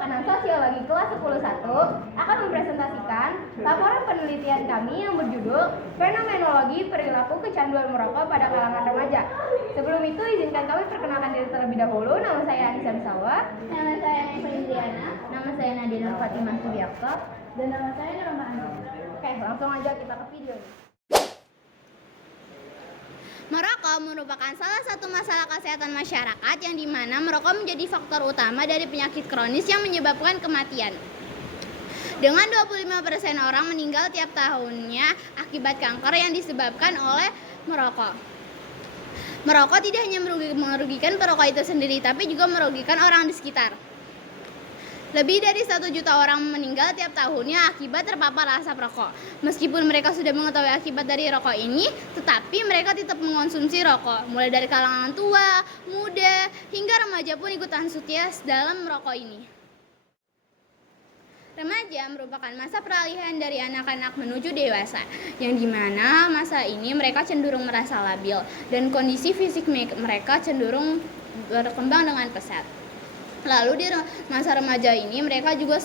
makanan sosiologi kelas 10.1 akan mempresentasikan laporan penelitian kami yang berjudul Fenomenologi Perilaku Kecanduan Merokok pada Kalangan Remaja. Sebelum itu, izinkan kami perkenalkan diri terlebih dahulu. Nama saya Anissa Misawa. Nama saya Nesa Indriana. Nama saya Nadina Fatimah Subiakto. Dan nama saya Nurma Andi. Oke, langsung aja kita ke video. Merokok merupakan salah satu masalah kesehatan masyarakat yang dimana merokok menjadi faktor utama dari penyakit kronis yang menyebabkan kematian. Dengan 25% orang meninggal tiap tahunnya akibat kanker yang disebabkan oleh merokok. Merokok tidak hanya merugikan perokok itu sendiri, tapi juga merugikan orang di sekitar. Lebih dari 1 juta orang meninggal tiap tahunnya akibat terpapar asap rokok. Meskipun mereka sudah mengetahui akibat dari rokok ini, tetapi mereka tetap mengonsumsi rokok. Mulai dari kalangan tua, muda, hingga remaja pun ikutan setia dalam merokok ini. Remaja merupakan masa peralihan dari anak-anak menuju dewasa, yang dimana masa ini mereka cenderung merasa labil dan kondisi fisik mereka cenderung berkembang dengan pesat. Lalu di masa remaja ini mereka juga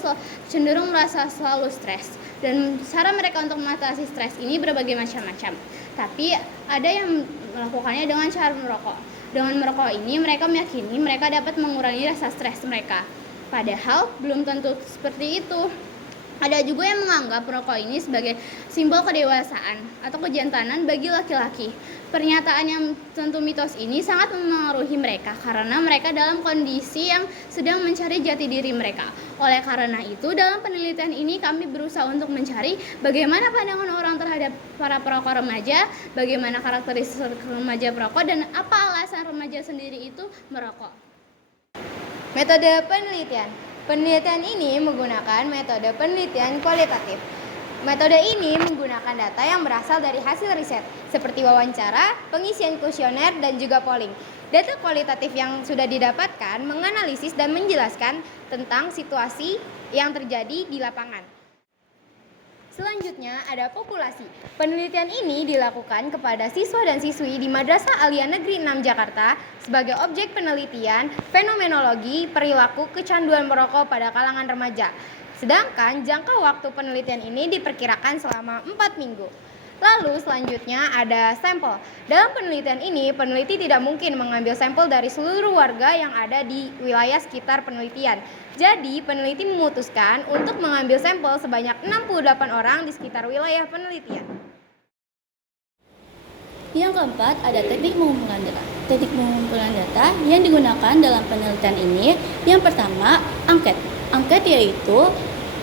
cenderung merasa selalu stres, dan cara mereka untuk mengatasi stres ini berbagai macam-macam. Tapi ada yang melakukannya dengan cara merokok. Dengan merokok ini mereka meyakini mereka dapat mengurangi rasa stres mereka. Padahal belum tentu seperti itu. Ada juga yang menganggap merokok ini sebagai simbol kedewasaan atau kejantanan bagi laki-laki. Pernyataan yang tentu mitos ini sangat memengaruhi mereka karena mereka dalam kondisi yang sedang mencari jati diri mereka. Oleh karena itu, dalam penelitian ini kami berusaha untuk mencari bagaimana pandangan orang terhadap para perokok remaja, bagaimana karakteristik remaja perokok, dan apa alasan remaja sendiri itu merokok. Metode penelitian. Penelitian ini menggunakan metode penelitian kualitatif. Metode ini menggunakan data yang berasal dari hasil riset, seperti wawancara, pengisian kuesioner, dan juga polling. Data kualitatif yang sudah didapatkan menganalisis dan menjelaskan tentang situasi yang terjadi di lapangan. Selanjutnya ada populasi. Penelitian ini dilakukan kepada siswa dan siswi di Madrasah Aliyah Negeri 6 Jakarta sebagai objek penelitian fenomenologi perilaku kecanduan merokok pada kalangan remaja. Sedangkan jangka waktu penelitian ini diperkirakan selama 4 minggu. Lalu selanjutnya ada sampel. Dalam penelitian ini, peneliti tidak mungkin mengambil sampel dari seluruh warga yang ada di wilayah sekitar penelitian. Jadi, peneliti memutuskan untuk mengambil sampel sebanyak 68 orang di sekitar wilayah penelitian. Yang keempat, ada teknik pengumpulan data. Teknik pengumpulan data yang digunakan dalam penelitian ini, yang pertama, angket. Angket yaitu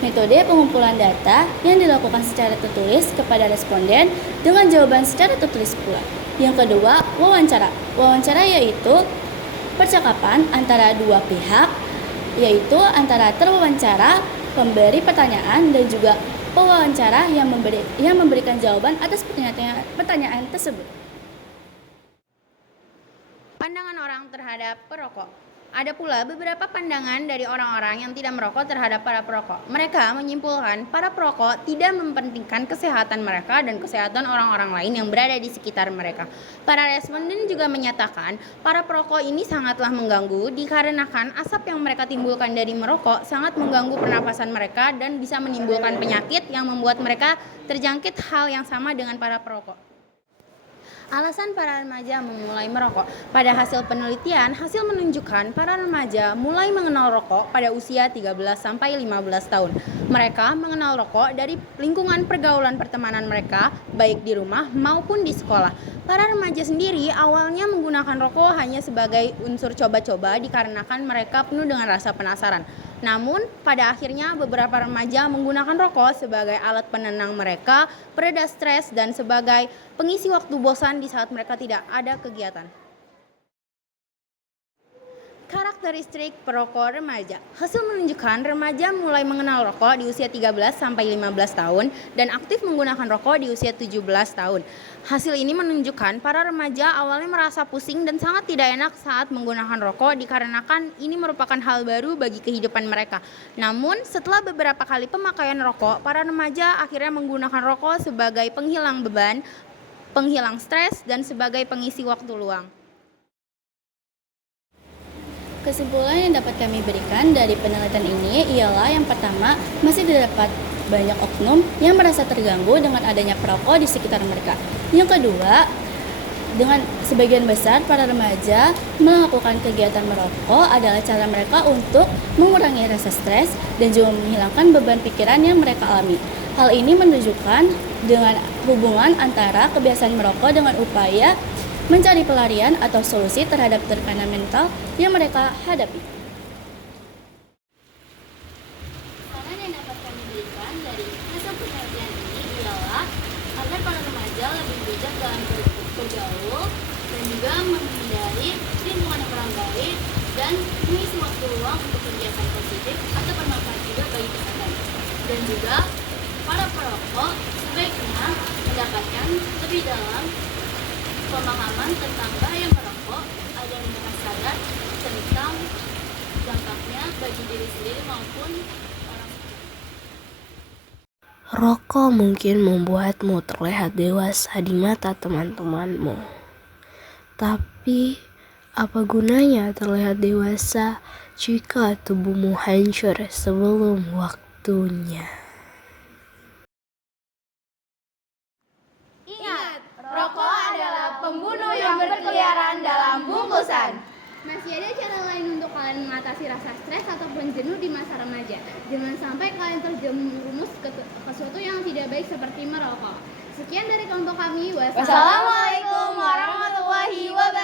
metode pengumpulan data yang dilakukan secara tertulis kepada responden dengan jawaban secara tertulis pula. Yang kedua, wawancara. Wawancara yaitu percakapan antara dua pihak, yaitu antara terwawancara, pemberi pertanyaan, dan juga pewawancara yang memberikan jawaban atas pertanyaan tersebut. Pandangan orang terhadap perokok. Ada pula beberapa pandangan dari orang-orang yang tidak merokok terhadap para perokok. Mereka menyimpulkan para perokok tidak mementingkan kesehatan mereka dan kesehatan orang-orang lain yang berada di sekitar mereka. Para responden juga menyatakan para perokok ini sangatlah mengganggu dikarenakan asap yang mereka timbulkan dari merokok sangat mengganggu pernapasan mereka dan bisa menimbulkan penyakit yang membuat mereka terjangkit hal yang sama dengan para perokok. Alasan para remaja memulai merokok. Pada hasil penelitian, hasil menunjukkan para remaja mulai mengenal rokok pada usia 13-15 tahun. Mereka mengenal rokok dari lingkungan pergaulan pertemanan mereka, baik di rumah maupun di sekolah. Para remaja sendiri awalnya menggunakan rokok hanya sebagai unsur coba-coba dikarenakan mereka penuh dengan rasa penasaran. Namun, pada akhirnya beberapa remaja menggunakan rokok sebagai alat penenang mereka, pereda stres, dan sebagai pengisi waktu bosan di saat mereka tidak ada kegiatan. Karakteristik perokok remaja. Hasil menunjukkan remaja mulai mengenal rokok di usia 13-15 tahun dan aktif menggunakan rokok di usia 17 tahun. Hasil ini menunjukkan para remaja awalnya merasa pusing dan sangat tidak enak saat menggunakan rokok dikarenakan ini merupakan hal baru bagi kehidupan mereka. Namun setelah beberapa kali pemakaian rokok, para remaja akhirnya menggunakan rokok sebagai penghilang beban, penghilang stres, dan sebagai pengisi waktu luang. Kesimpulan yang dapat kami berikan dari penelitian ini ialah yang pertama, masih terdapat banyak oknum yang merasa terganggu dengan adanya perokok di sekitar mereka. Yang kedua, dengan sebagian besar para remaja melakukan kegiatan merokok adalah cara mereka untuk mengurangi rasa stres dan juga menghilangkan beban pikiran yang mereka alami. Hal ini menunjukkan dengan hubungan antara kebiasaan merokok dengan upaya mencari pelarian atau solusi terhadap tekanan mental yang mereka hadapi. Saran yang dapat kami berikan dari hasil penelitian ini ialah agar para remaja lebih bijak dalam bergaul dan juga menghindari lingkungan yang kurang baik dan mengisi waktu luang untuk kegiatan positif atau bermanfaat juga bagi kesehatan. Dan juga para perokok sebaiknya mendapatkan lebih dalam pemahaman tentang bahaya merokok agar mereka sadar tentang dampaknya bagi diri sendiri maupun orang sekitar. Rokok mungkin membuatmu terlihat dewasa di mata teman-temanmu. Tapi, apa gunanya terlihat dewasa jika tubuhmu hancur sebelum waktunya? Ingat, rokok adalah pembunuh yang berkeliaran dalam bungkusan. Masih ada cara lain untuk kalian mengatasi rasa stres ataupun jenuh di masa remaja. Jangan sampai kalian terjerumus ke sesuatu yang tidak baik seperti merokok. Sekian dari kelompok kami. Wassalamualaikum warahmatullahi wabarakatuh.